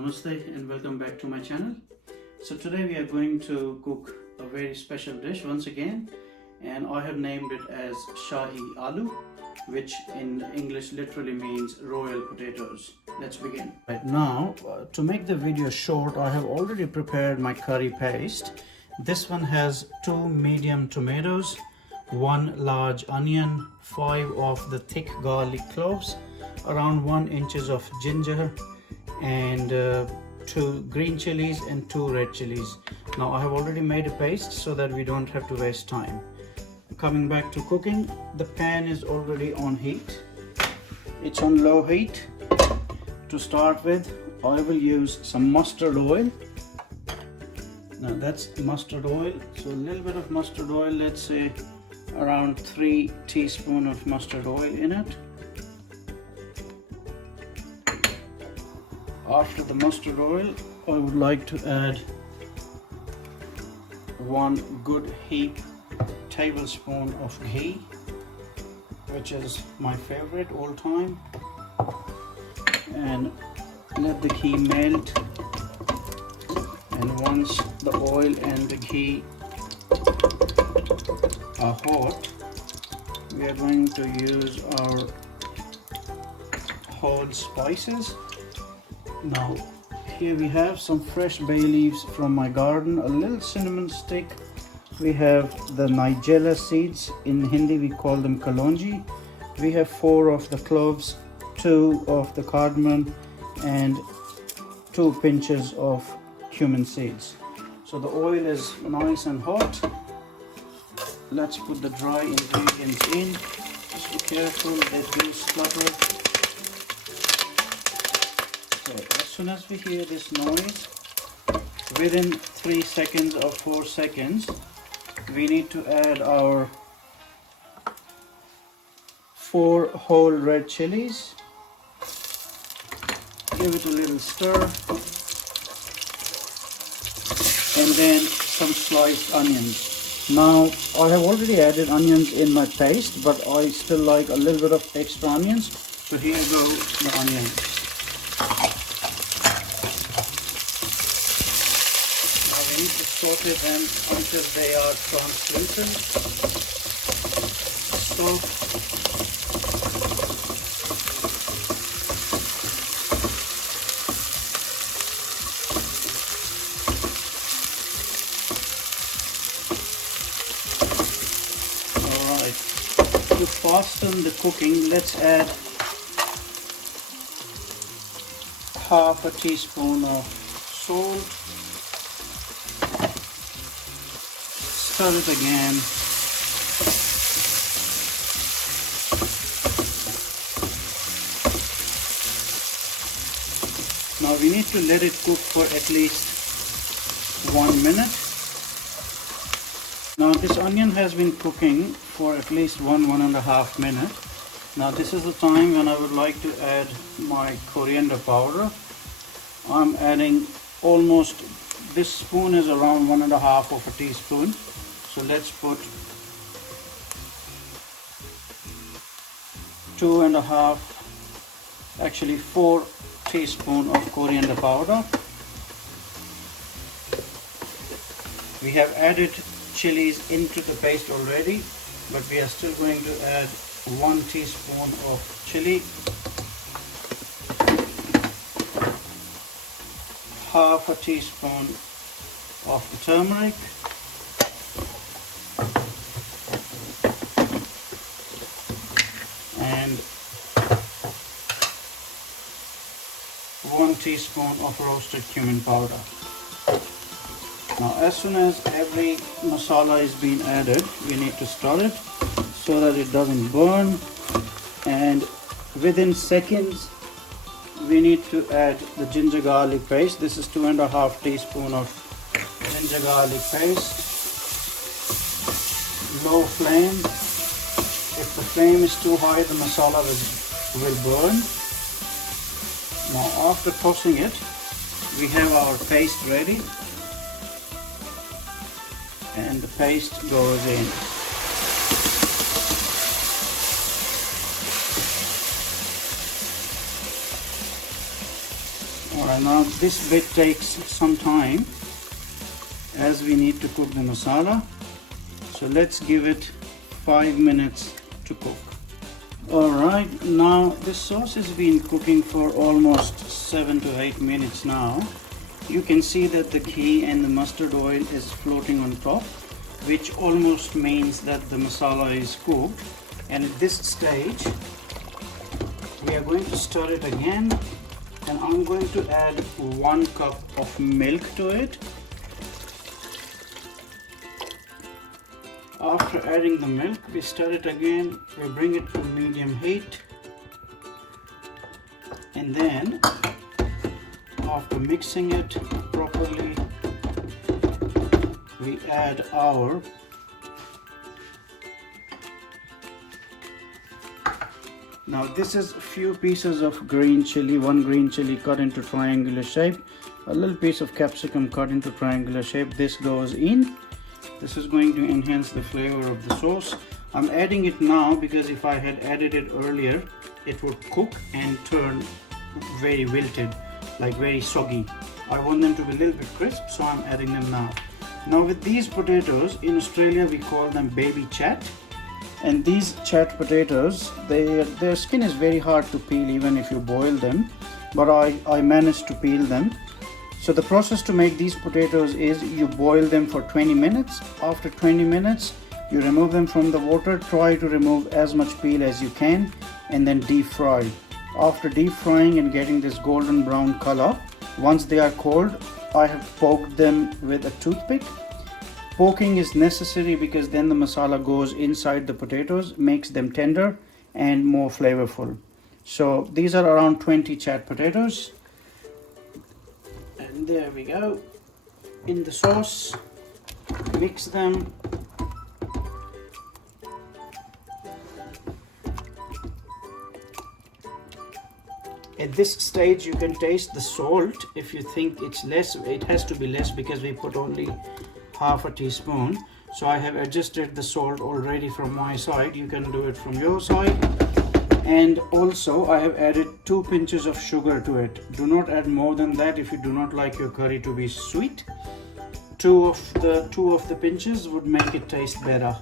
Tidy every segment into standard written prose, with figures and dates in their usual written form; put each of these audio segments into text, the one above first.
Namaste and welcome back to my channel. So today we are going to cook a very special dish once again, and I have named it as Shahi Aloo, which in English literally means royal potatoes. Let's begin. Right now, to make the video short, I have already prepared my curry paste. This one has 2 medium tomatoes, 1 large onion, 5 of the thick garlic cloves, around 1 inches of ginger, and 2 green chilies and 2 red chilies. Now I have already made a paste so that we don't have to waste time. Coming back to cooking, the pan is already on heat. It's on low heat. To start with, I will use some mustard oil. Now that's mustard oil, so a little bit of mustard oil, let's say around 3 teaspoons of mustard oil in it. After the mustard oil, I would like to add 1 good heap tablespoon of ghee, which is my favorite all time, and let the ghee melt. And once the oil and the ghee are hot, we are going to use our whole spices. Now here we have some fresh bay leaves from my garden, a little cinnamon stick. We have the nigella seeds, in Hindi we call them kalonji. We have 4 of the cloves, 2 of the cardamom, and 2 pinches of cumin seeds. So the oil is nice and hot. Let's put the dry ingredients in. Just be careful, they do splutter. So as soon as we hear this noise, within 3 seconds or 4 seconds, we need to add our 4 whole red chilies. Give it a little stir, and then some sliced onions. Now I have already added onions in my paste, but I still like a little bit of extra onions, so here go the onions. Now we need to saute them until they are translucent. Alright, to fasten the cooking, let's add half a teaspoon of salt. Stir it again. Now we need to let it cook for at least 1 minute. Now this onion has been cooking for at least 1.5 minutes. Now this is the time when I would like to add my coriander powder. I'm adding almost, this spoon is around 1.5 of a teaspoon. So let's put 2.5, actually 4 teaspoons of coriander powder. We have added chilies into the paste already, but we are still going to add 1 teaspoon of chili, half a teaspoon of turmeric, and 1 teaspoon of roasted cumin powder. Now as soon as every masala is being added, we need to stir it so that it doesn't burn, and within seconds we need to add the ginger garlic paste. This is 2.5 teaspoons of ginger garlic paste. Low flame. If the flame is too high, the masala will burn. Now after tossing it, we have our paste ready, and the paste goes in. Alright, now this bit takes some time as we need to cook the masala. So let's give it 5 minutes to cook. Alright, now this sauce has been cooking for almost 7 to 8 minutes now. You can see that the ghee and the mustard oil is floating on top, which almost means that the masala is cooked. And at this stage, we are going to stir it again, and I'm going to add 1 cup of milk to it. After adding the milk, we stir it again, we bring it to medium heat, and then after mixing it properly, we add our now this is a few pieces of green chili, 1 green chili cut into triangular shape, a little piece of capsicum cut into triangular shape. This goes in. This is going to enhance the flavor of the sauce. I'm adding it now because if I had added it earlier, it would cook and turn very wilted, like very soggy. I want them to be a little bit crisp, so I'm adding them now. Now with these potatoes, in Australia we call them baby chat. And these chat potatoes, their skin is very hard to peel even if you boil them, but I managed to peel them. So the process to make these potatoes is you boil them for 20 minutes. After 20 minutes, you remove them from the water. Try to remove as much peel as you can, and then deep fry. After deep frying and getting this golden brown color, once they are cold, I have poked them with a toothpick. Poking is necessary because then the masala goes inside the potatoes, makes them tender and more flavorful. So these are around 20 chat potatoes. And there we go, in the sauce. Mix them. At this stage you can taste the salt. If you think it's less, it has to be less because we put only half a teaspoon. So I have adjusted the salt already from my side. You can do it from your side. And also I have added 2 pinches of sugar to it. Do not add more than that if you do not like your curry to be sweet. Two of the pinches would make it taste better.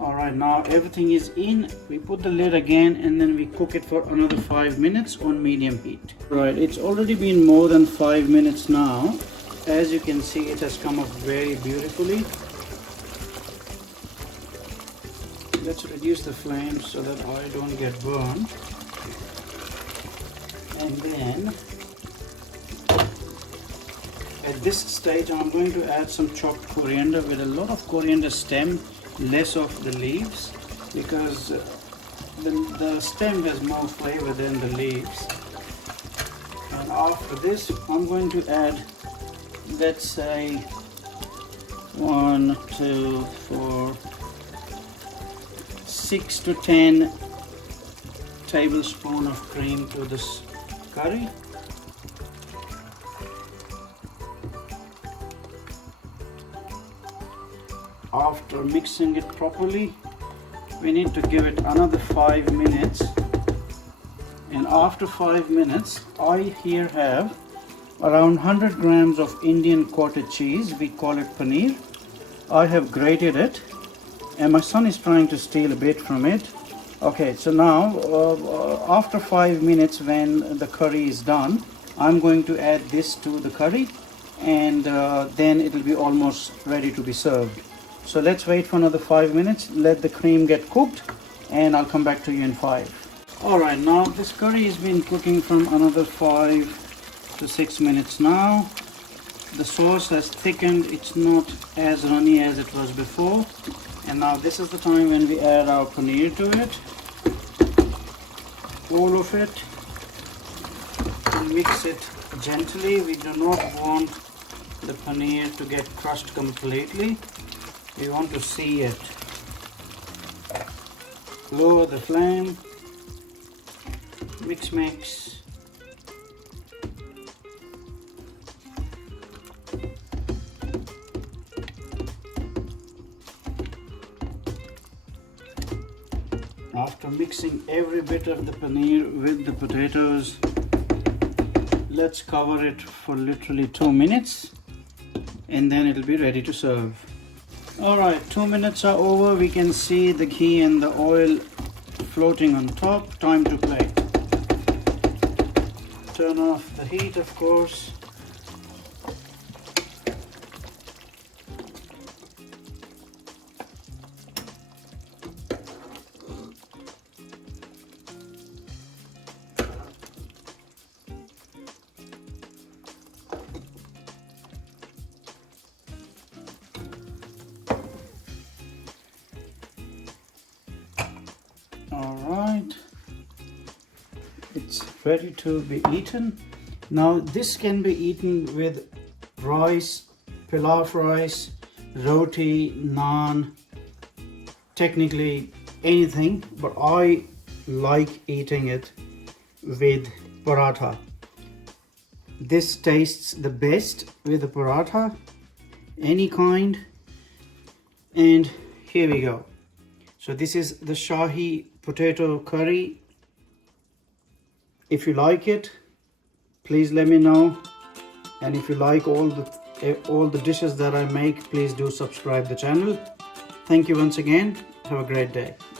Alright, now everything is in. We put the lid again and then we cook it for another 5 minutes on medium heat. Right, it's already been more than 5 minutes now. As you can see, it has come up very beautifully. Let's reduce the flame so that I don't get burned. And then at this stage I'm going to add some chopped coriander with a lot of coriander stem, less of the leaves, because the stem has more flavor than the leaves. And after this I'm going to add, let's say 1, 2, 4, 6 to 10 tablespoons of cream to this curry. After mixing it properly, we need to give it another 5 minutes. And after 5 minutes, I here have around 100 grams of Indian cottage cheese. We call it paneer. I have grated it. And my son is trying to steal a bit from it. Okay, so now after 5 minutes when the curry is done, I'm going to add this to the curry, and then it will be almost ready to be served. So let's wait for another 5 minutes, let the cream get cooked, and I'll come back to you in 5. Alright, now this curry has been cooking from another 5 to 6 minutes now. The sauce has thickened, it's not as runny as it was before. And now this is the time when we add our paneer to it. All of it. And mix it gently. We do not want the paneer to get crushed completely. We want to see it. Lower the flame. Mix. After mixing every bit of the paneer with the potatoes, let's cover it for literally 2 minutes and then it'll be ready to serve. Alright, 2 minutes are over. We can see the ghee and the oil floating on top. Time to plate. Turn off the heat, of course. Alright, it's ready to be eaten. Now this can be eaten with rice, pilaf rice, roti, naan, technically anything, but I like eating it with paratha. This tastes the best with the paratha, any kind. And here we go. So this is the Shahi potato curry. If you like it, please let me know. And if you like all the dishes that I make, please do subscribe the channel. Thank you once again. Have a great day.